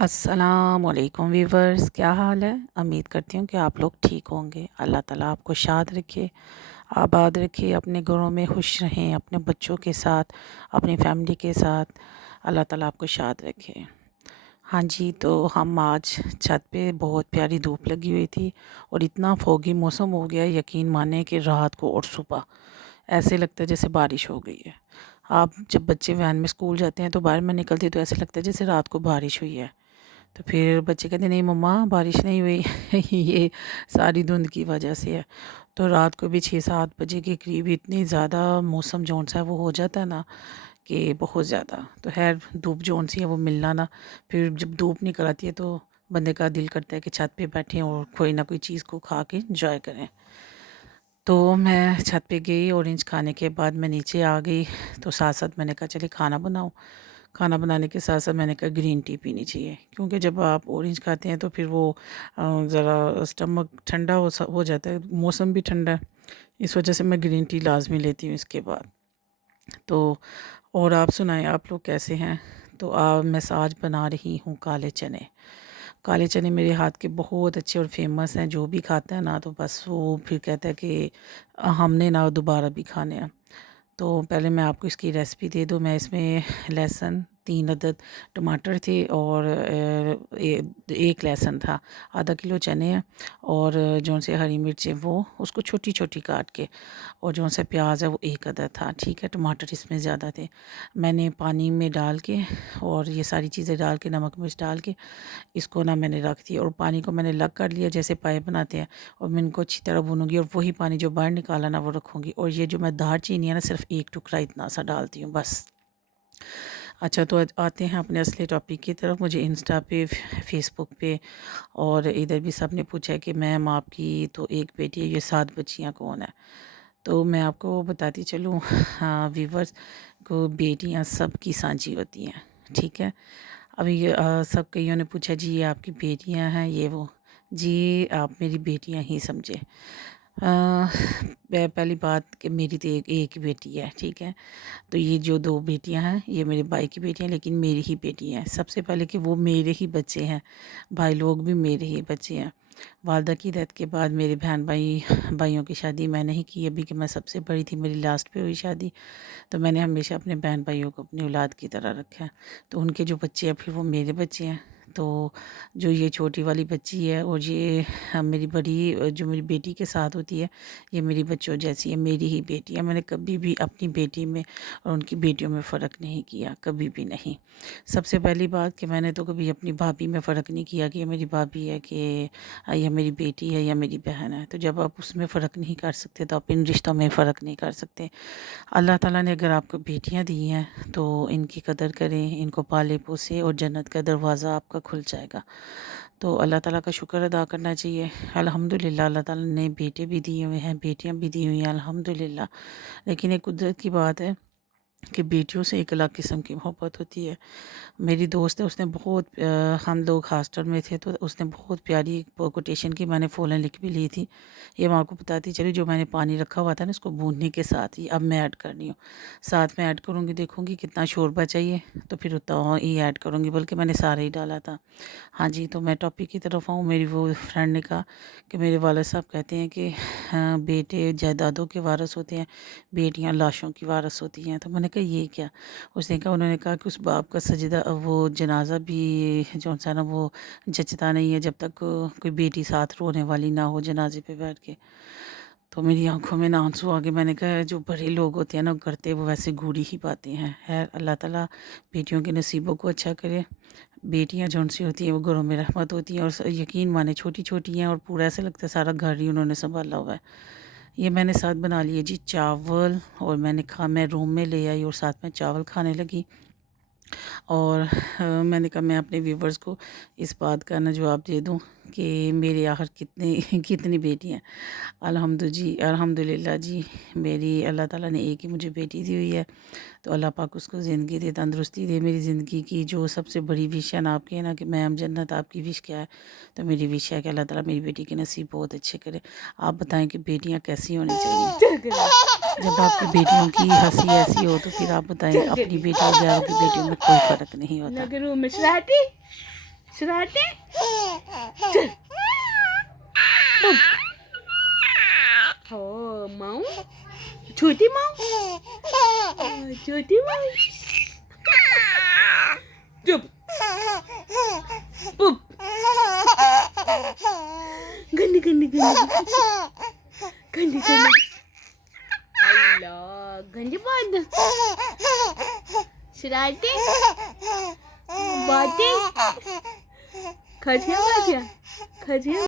अस्सलामुअलैकुम वीवर्स, क्या हाल है। उम्मीद करती हूँ कि आप लोग ठीक होंगे। अल्लाह ताला आपको शाद रखे, आबाद रखे, अपने घरों में खुश रहें, अपने बच्चों के साथ, अपनी फैमिली के साथ। अल्लाह ताला आपको शाद रखे। हाँ जी, तो हम आज छत पे बहुत प्यारी धूप लगी हुई थी और इतना फोगी मौसम हो गया, यकीन माने कि रात को और सुबह ऐसे लगता है जैसे बारिश हो गई है। आप जब बच्चे वैन में स्कूल जाते हैं तो बाहर में निकलते तो ऐसे लगता है जैसे रात को बारिश हुई है। तो फिर बच्चे कहते नहीं मम्मा बारिश नहीं हुई ये सारी धुंध की वजह से है। तो रात को भी 6-7 बजे के करीब इतनी ज़्यादा मौसम जौन सा है वो हो जाता है ना कि बहुत ज़्यादा। तो खैर धूप जौन सी है वो मिलना ना, फिर जब धूप निकल आती है तो बंदे का दिल करता है कि छत पे बैठें और कोई ना कोई चीज़ को खा के इंजॉय करें। तो मैं छत पे गई, ऑरेंज खाने के बाद मैं नीचे आ गई। तो साथ साथ मैंने कहा चलिए खाना बनाऊं। खाना बनाने के साथ साथ मैंने कहा ग्रीन टी पीनी चाहिए, क्योंकि जब आप ऑरेंज खाते हैं तो फिर वो ज़रा स्टमक ठंडा हो जाता है, मौसम भी ठंडा है। इस वजह से मैं ग्रीन टी लाजमी लेती हूँ इसके बाद। तो और आप सुनाएं, आप लोग कैसे हैं। तो मैं आज बना रही हूँ काले चने। काले चने मेरे हाथ के बहुत अच्छे और फेमस हैं। जो भी खाता है ना तो बस वो फिर कहता है कि हमने ना दोबारा भी खाने हैं। तो पहले मैं आपको इसकी रेसिपी दे दूँ। मैं इसमें लहसुन 3 अदद, टमाटर थे और 1 लहसुन था, आधा किलो चने हैं और जौन से हरी मिर्च है वो उसको छोटी छोटी काट के, और जौन सा प्याज है वो 1 अदद था। ठीक है, टमाटर इसमें ज़्यादा थे। मैंने पानी में डाल के और ये सारी चीज़ें डाल के नमक मिर्च डाल के इसको ना मैंने रख दिया और पानी को मैंने अलग कर लिया जैसे पाए बनाते हैं। और मैं इनको अच्छी तरह भूनूंगी और वही पानी जो बाहर निकाला ना वो रखूँगी। और ये जो मैं दार चीनी है ना सिर्फ 1 टुकड़ा इतना सा डालती हूँ बस। अच्छा, तो आज आते हैं अपने असली टॉपिक की तरफ। मुझे इंस्टा पे, फेसबुक पे और इधर भी सब ने पूछा है कि मैम आपकी तो एक बेटी है, ये 7 बच्चियाँ कौन है। तो मैं आपको बताती चलूँ, हाँ वीवर्स को, बेटियाँ सबकी सांझी होती हैं। ठीक है, अभी सब कईयों ने पूछा जी ये आपकी बेटियां हैं ये वो। जी आप मेरी बेटियां ही समझे। पहली बात कि मेरी तो एक ही बेटी है। ठीक है, तो ये जो 2 बेटियां हैं ये मेरे भाई की बेटियां हैं, लेकिन मेरी ही बेटी हैं। सबसे पहले कि वो मेरे ही बच्चे हैं, भाई लोग भी मेरे ही बच्चे हैं। वालदा की डेथ के बाद मेरे बहन भाइयों की शादी मैंने ही की, अभी कि मैं सबसे बड़ी थी, मेरी लास्ट पे हुई शादी। तो मैंने हमेशा अपने बहन भाइयों को अपनी औलाद की तरह रखा है। तो उनके जो बच्चे हैं फिर वो मेरे बच्चे हैं। तो जो ये छोटी वाली बच्ची है और ये मेरी बड़ी जो मेरी बेटी के साथ होती है, ये मेरी बच्चों जैसी है, मेरी ही बेटी है। मैंने कभी भी अपनी बेटी में और उनकी बेटियों में फ़र्क नहीं किया, कभी भी नहीं। सबसे पहली बात कि मैंने तो कभी अपनी भाभी में फ़र्क नहीं किया कि ये मेरी भाभी है, कि यह मेरी बेटी है या मेरी बहन है। तो जब आप उसमें फ़र्क नहीं कर सकते तो आप इन रिश्तों में फ़र्क नहीं कर सकते। अल्लाह ताला ने अगर आपको बेटियां दी हैं तो इनकी कदर करें, इनको पाले पोसे और जन्नत का दरवाज़ा आपका खुल जाएगा। तो अल्लाह ताला का शुक्र अदा करना चाहिए। अल्हम्दुलिल्लाह अल्लाह ताला ने बेटे भी दिए हुए हैं, बेटियां भी दी हुई हैं अल्हम्दुलिल्लाह। लेकिन एक कुदरत की बात है कि बेटियों से एक अलग किस्म की मोहब्बत होती है। मेरी दोस्त है, उसने बहुत हम लोग हॉस्टल में थे तो उसने बहुत प्यारी एक कोटेशन की, मैंने फ़ौरन लिख भी ली थी। ये मैं आपको बताती चली, जो मैंने पानी रखा हुआ था ना इसको भूनने के साथ ही अब मैं ऐड करनी हूँ। साथ में ऐड करूँगी, देखूँगी कितना शोरबा चाहिए तो फिर उतना ही ऐड करूँगी, बल्कि मैंने सारा ही डाला था। हाँ जी, तो मैं टॉपिक की तरफ आऊँ। मेरी वो फ्रेंड ने कहा कि मेरे वाले साहब कहते हैं कि हाँ, बेटे जायदादों के वारिस होते हैं, बेटियां लाशों की वारिस होती हैं। तो मैंने कहा ये क्या। उसने कहा, उन्होंने कहा कि उस बाप का सजदा वो जनाजा भी जो सा ना वो जचता नहीं है जब तक कोई बेटी साथ रोने वाली ना हो जनाजे पे बैठ के। तो मेरी आंखों में ना आंसू आ गए। मैंने कहा जो बड़े लोग होते हैं ना करते वो वैसे गूढ़ी ही पाते हैं। खैर अल्लाह ताला बेटियों के नसीबों को अच्छा करे। बेटियां जौन सी होती हैं वो घरों में रहमत होती हैं, और यकीन माने छोटी छोटी हैं और पूरा ऐसा लगता है सारा घर ही उन्होंने संभाला हुआ है। ये मैंने साथ बना लिए जी चावल, और मैं रूम में ले आई और साथ में चावल खाने लगी। और मैंने कहा मैं अपने व्यूवर्स को इस बात का ना जवाब दे दूं कि मेरे आखिर कितनी कितनी बेटी हैं। अल्हम्दुलिल्लाह जी, मेरी अल्लाह ताला ने एक ही मुझे बेटी दी हुई है। तो अल्लाह पाक उसको ज़िंदगी दे, तंदुरुस्ती दे। मेरी ज़िंदगी की जो सबसे बड़ी विश है ना आपकी है ना कि मैं हम जन्नत, आपकी विश क्या है। तो मेरी विश है कि अल्लाह ताला मेरी बेटी के नसीब बहुत अच्छे करे। आप बताएं कि बेटियां कैसी होनी चाहिए। जब आपकी बेटियों की हंसी ऐसी हो तो फिर आप बताएं, अपनी बेटी और गैरों की बेटियों में कोई फ़र्क नहीं होता। शरारते चल हो माऊ छोटी माऊ छोटी माऊ चुप पुप गंदी गंदी गंदी गंदी गंदी अल्लाह गंदी बात शरारती बातें खजिया खजिया खजिया